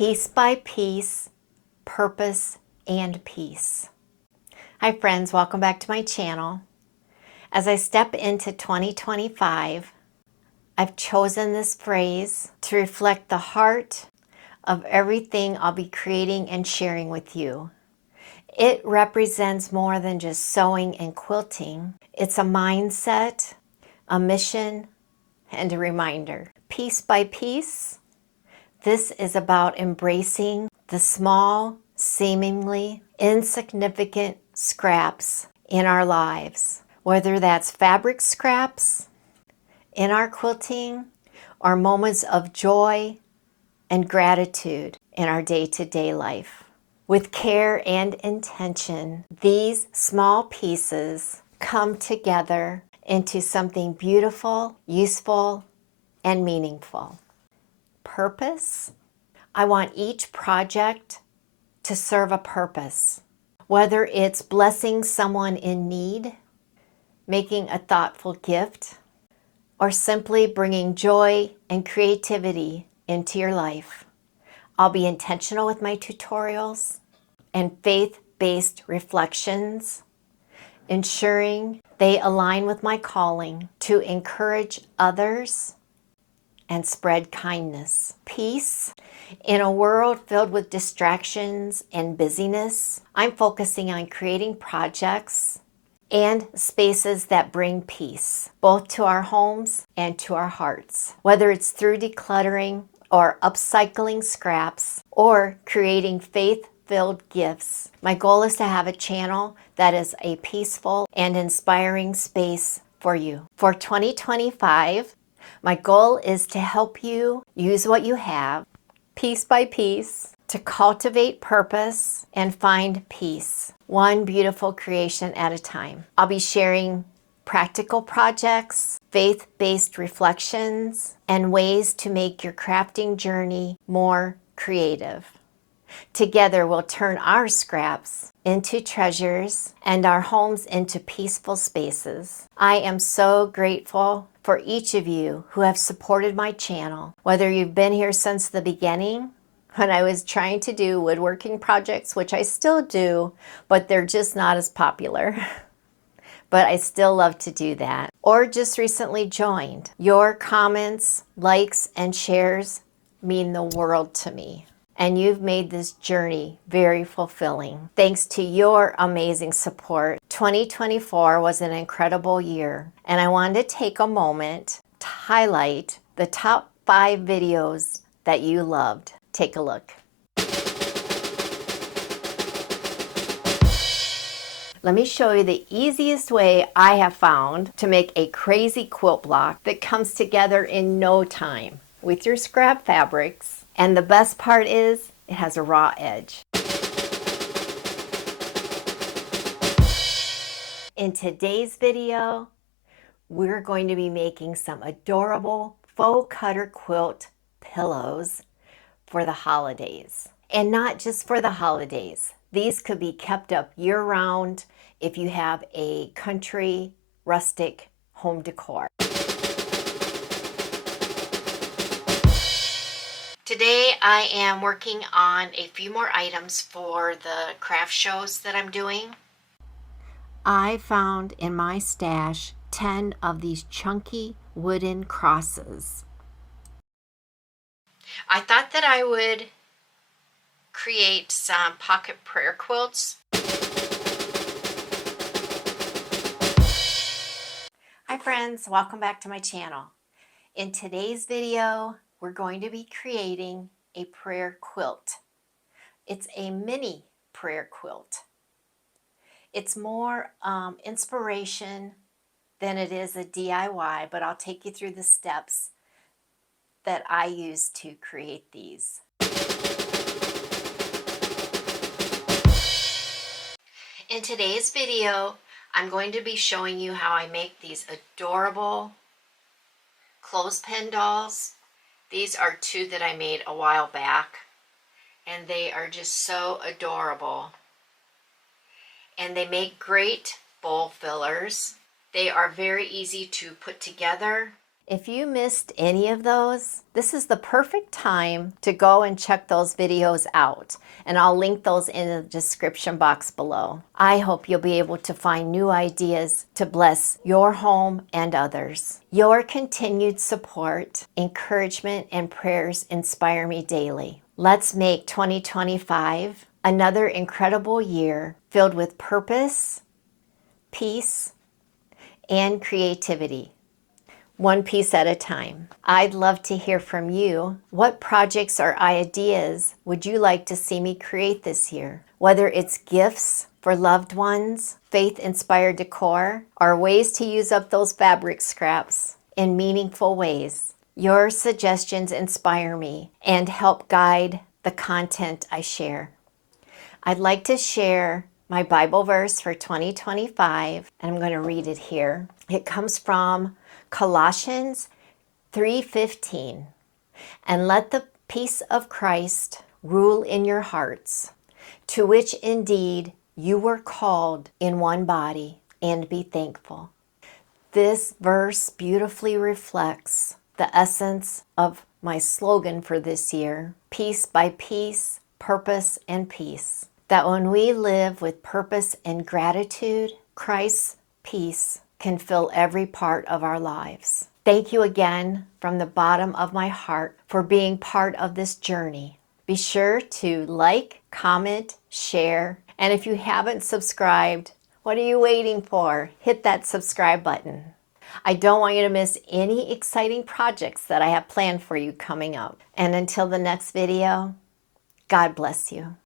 piece by piece, purpose and peace. Hi friends, welcome back to my channel. As I step into 2025, I've chosen this phrase to reflect the heart of everything I'll be creating and sharing with you. It represents more than just sewing and quilting. It's a mindset, a mission, and a reminder. Piece by piece, this is about embracing the small, seemingly insignificant scraps in our lives, whether that's fabric scraps in our quilting or moments of joy and gratitude in our day-to-day life. With care and intention, these small pieces come together into something beautiful, useful, and meaningful. Purpose? I want each project to serve a purpose, whether it's blessing someone in need, making a thoughtful gift, or simply bringing joy and creativity into your life. I'll be intentional with my tutorials and faith-based reflections, ensuring they align with my calling to encourage others and spread kindness. Peace. In a world filled with distractions and busyness, I'm focusing on creating projects and spaces that bring peace, both to our homes and to our hearts. Whether it's through decluttering or upcycling scraps or creating faith-filled gifts, my goal is to have a channel that is a peaceful and inspiring space for you. For 2025, my goal is to help you use what you have, piece by piece, to cultivate purpose and find peace, one beautiful creation at a time. I'll be sharing practical projects, faith-based reflections, and ways to make your crafting journey more creative. Together, we'll turn our scraps into treasures and our homes into peaceful spaces. I am so grateful for each of you who have supported my channel, whether you've been here since the beginning, when I was trying to do woodworking projects, which I still do, but they're just not as popular. But I still love to do that. Or just recently joined. Your comments, likes, and shares mean the world to me. And you've made this journey very fulfilling. Thanks to your amazing support, 2024 was an incredible year. And I wanted to take a moment to highlight the top 5 videos that you loved. Take a look. Let me show you the easiest way I have found to make a crazy quilt block that comes together in no time with your scrap fabrics. And the best part is, it has a raw edge. In today's video, we're going to be making some adorable faux cutter quilt pillows for the holidays. And not just for the holidays. These could be kept up year-round if you have a country, rustic home decor. Today I am working on a few more items for the craft shows that I'm doing. I found in my stash 10 of these chunky wooden crosses. I thought that I would create some pocket prayer quilts. Hi friends, welcome back to my channel. In today's video, we're going to be creating a prayer quilt. It's a mini prayer quilt. It's more inspiration than it is a DIY, but I'll take you through the steps that I use to create these. In today's video, I'm going to be showing you how I make these adorable clothespin dolls. These are 2 that I made a while back, and they are just so adorable. And they make great bowl fillers. They are very easy to put together. If you missed any of those, this is the perfect time to go and check those videos out, and I'll link those in the description box below. I hope you'll be able to find new ideas to bless your home and others. Your continued support, encouragement, and prayers inspire me daily. Let's make 2025 another incredible year filled with purpose, peace, and creativity. One piece at a time. I'd love to hear from you. What projects or ideas would you like to see me create this year? Whether it's gifts for loved ones, faith-inspired decor, or ways to use up those fabric scraps in meaningful ways. Your suggestions inspire me and help guide the content I share. I'd like to share my Bible verse for 2025, and I'm going to read it here. It comes from Colossians 3:15. And let the peace of Christ rule in your hearts, to which indeed you were called in one body, and be thankful. This verse beautifully reflects the essence of my slogan for this year, peace by peace, purpose and peace. That when we live with purpose and gratitude, Christ's peace can fill every part of our lives. Thank you again from the bottom of my heart for being part of this journey. Be sure to like, comment, share, and if you haven't subscribed, what are you waiting for? Hit that subscribe button. I don't want you to miss any exciting projects that I have planned for you coming up. And until the next video, God bless you.